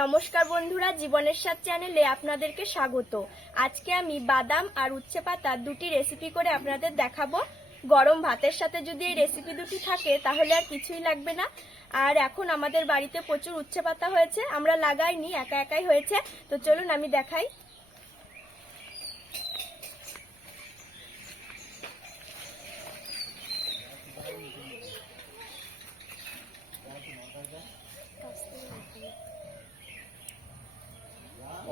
নমস্কার বন্ধুরা, জীবনের স্বাদ চ্যানেলে আপনাদেরকে স্বাগত। আজকে আমি বাদাম আর উচ্ছে পাতা দুটি রেসিপি করে আপনাদের দেখাবো। গরম ভাতের সাথে যদি এই রেসিপি দুটি থাকে, তাহলে আর কিছুই লাগবে না। আর এখন আমাদের বাড়িতে প্রচুর উচ্ছে পাতা হয়েছে, আমরা লাগাইনি, একা একাই হয়েছে। তো চলুন আমি দেখাই।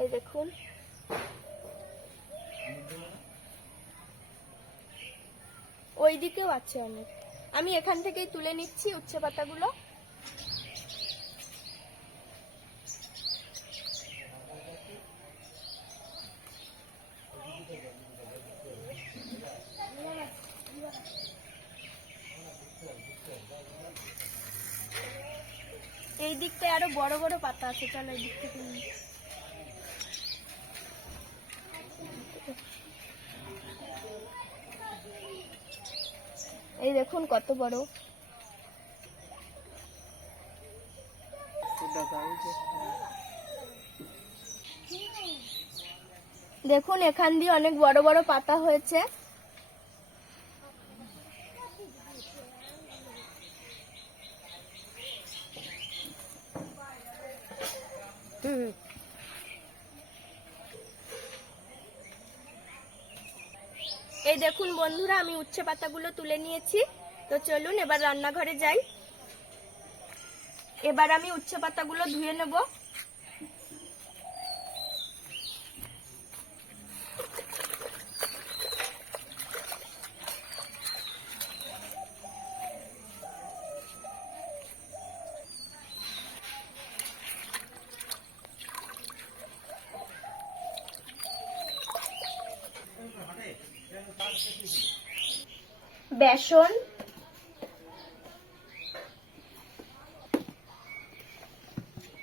এই দেখুন। ওই দিকেও আছে অনেক। আমি এখান থেকেই তুলে নিচ্ছি উচ্ছে পাতাগুলো। এই দিকটায় আরও বড় বড় পাতা আছে, চলো এই দিক থেকে এই দেখুন কত বড়। দেখুন এখান দিয়ে অনেক বড় বড় পাতা হয়েছে। এই দেখুন বন্ধুরা, আমি উচ্ছে পাতাগুলো তুলে নিয়েছি। তো চলুন, এবার রান্নাঘরে যাই। এবার আমি উচ্ছে পাতাগুলো ধুয়ে নেব। বেসন।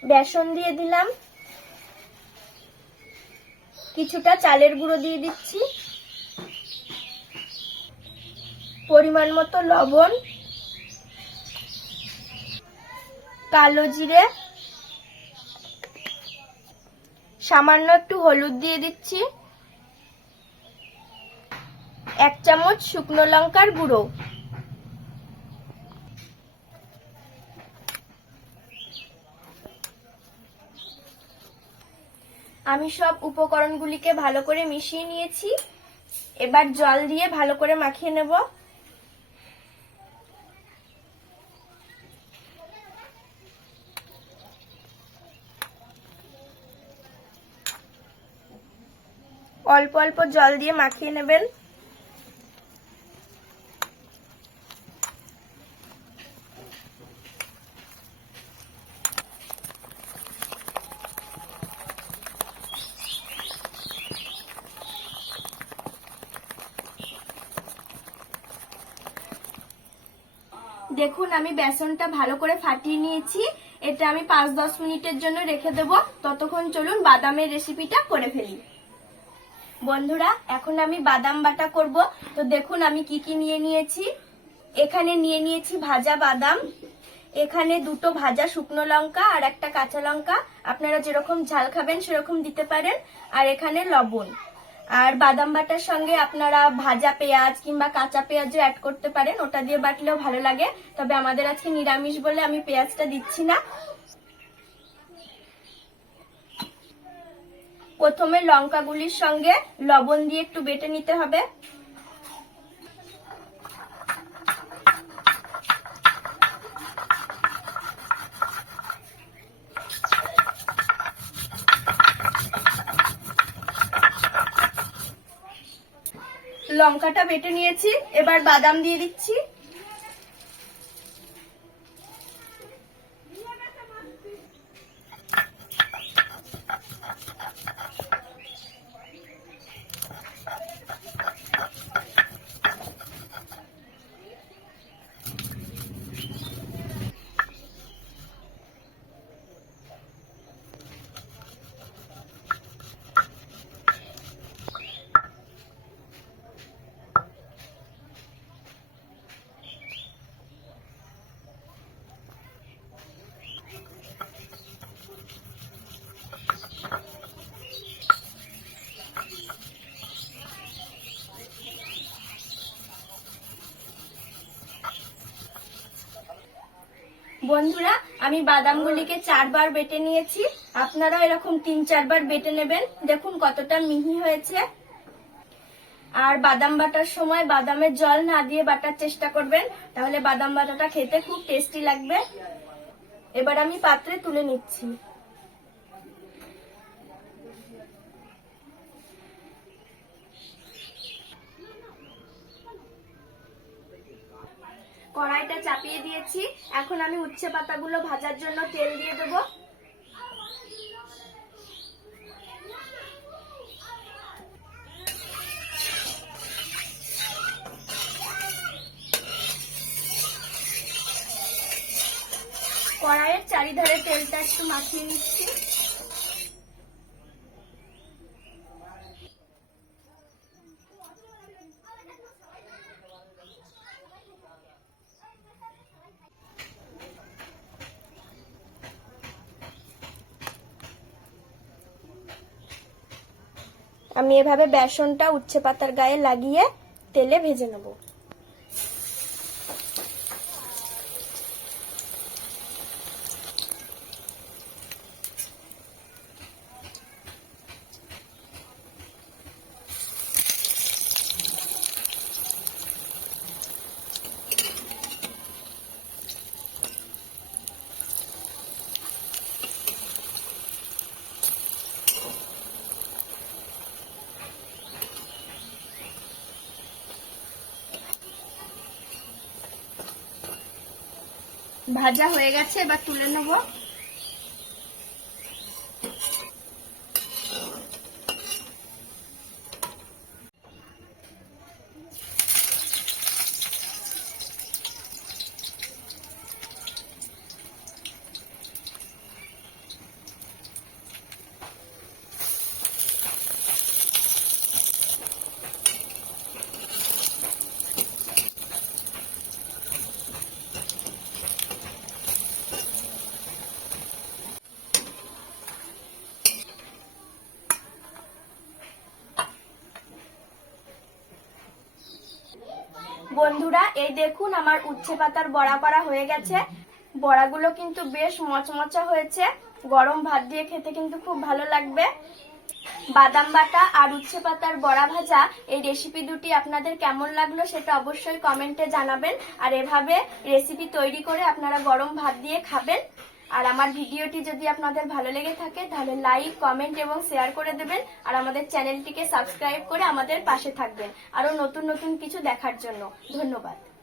বেসন দিয়ে দিলাম। কিছুটা চালের গুঁড়ো দিয়ে দিচ্ছি। পরিমাণ মতো লবণ। কালো জিরে। সামান্য একটু হলুদ দিয়ে দিচ্ছি। এক চামচ শুকনো লঙ্কার গুঁড়ো। আমি সব উপকরণগুলিকে ভালো করে মিশিয়ে নিয়েছি। এবার জল দিয়ে ভালো করে মাখিয়ে নেব। অল্প অল্প জল দিয়ে মাখিয়ে নেবেন। দেখুন, আমি বেসনটা ভালো করে ফাটিয়ে নিয়েছি। এটা আমি পাঁচ দশ মিনিটের জন্য রেখে দেব। ততক্ষণ চলুন বাদামের রেসিপিটা করে ফেলি। বন্ধুরা, এখন আমি বাদাম বাটা করব। তো দেখুন, আমি কি কি নিয়ে নিয়েছি। এখানে নিয়ে নিয়েছি ভাজা বাদাম। এখানে দুটো ভাজা শুকনো লঙ্কা আর একটা কাঁচা লঙ্কা। আপনারা যেরকম ঝাল খাবেন, সেরকম দিতে পারেন। আর এখানে লবণ। আর বাদাম বাটার সঙ্গে আপনারা ভাজা পেঁয়াজ কিংবা কাঁচা পেঁয়াজও অ্যাড করতে পারেন। ওটা দিয়ে বাটলেও ভালো লাগে। তবে আমাদের আজকে নিরামিষ বলে আমি পেঁয়াজটা দিচ্ছি না। প্রথমে লঙ্কাগুলির সঙ্গে লবণ দিয়ে একটু বেটে নিতে হবে। লঙ্কাটা বেটে নিয়েছি এবার বাদাম দিয়ে দিচ্ছি। বন্ধুরা, আমি বাদামগুলিকে চারবার বেটে নিয়েছি। আপনারা এরকম তিন, চারবার বেটে নেবেন। দেখুন কতটা মিহি হয়েছে। আর বাদাম বাটার সময় বাদামের জল না দিয়ে বাটার চেষ্টা করবেন, তাহলে বাদাম বাটাটা খেতে খুব টেস্টি লাগবে। এবার আমি পাত্রে তুলে নিচ্ছি। কড়াইটা চাপিয়ে দিয়েছি। এখন আমি উচ্ছে পাতাগুলো ভাজার জন্য তেল দিয়ে দেবো। কড়াইয়ের চারিধারে তেলটা একটু মাখিয়ে নিচ্ছি। আমি এভাবে বেসনটা উচ্ছে পাতার গায়ে লাগিয়ে তেলে ভেজে নেব। ভাজা হয়ে গেছে এবার তুলে নেব। বন্ধুরা, এই দেখুন আমার উচ্ছে পাতার বড়া করা হয়ে গেছে। বড়াগুলো কিন্তু বেশ মচমচা হয়েছে। গরম ভাত দিয়ে খেতে কিন্তু খুব ভালো লাগবে। বাদাম বাটা আর উচ্ছে পাতার বড়া ভাজা, এই রেসিপি দুটি আপনাদের কেমন লাগল সেটা অবশ্যই কমেন্টে জানাবেন। আর এভাবে রেসিপি তৈরি করে আপনারা গরম ভাত দিয়ে খাবেন। আর আমার ভিডিওটি যদি আপনাদের ভালো লেগে থাকে, তাহলে লাইক কমেন্ট এবং শেয়ার করে দেবেন। আর আমাদের চ্যানেলটিকে সাবস্ক্রাইব করে আমাদের পাশে থাকবেন। আরও নতুন নতুন কিছু দেখার জন্য। ধন্যবাদ।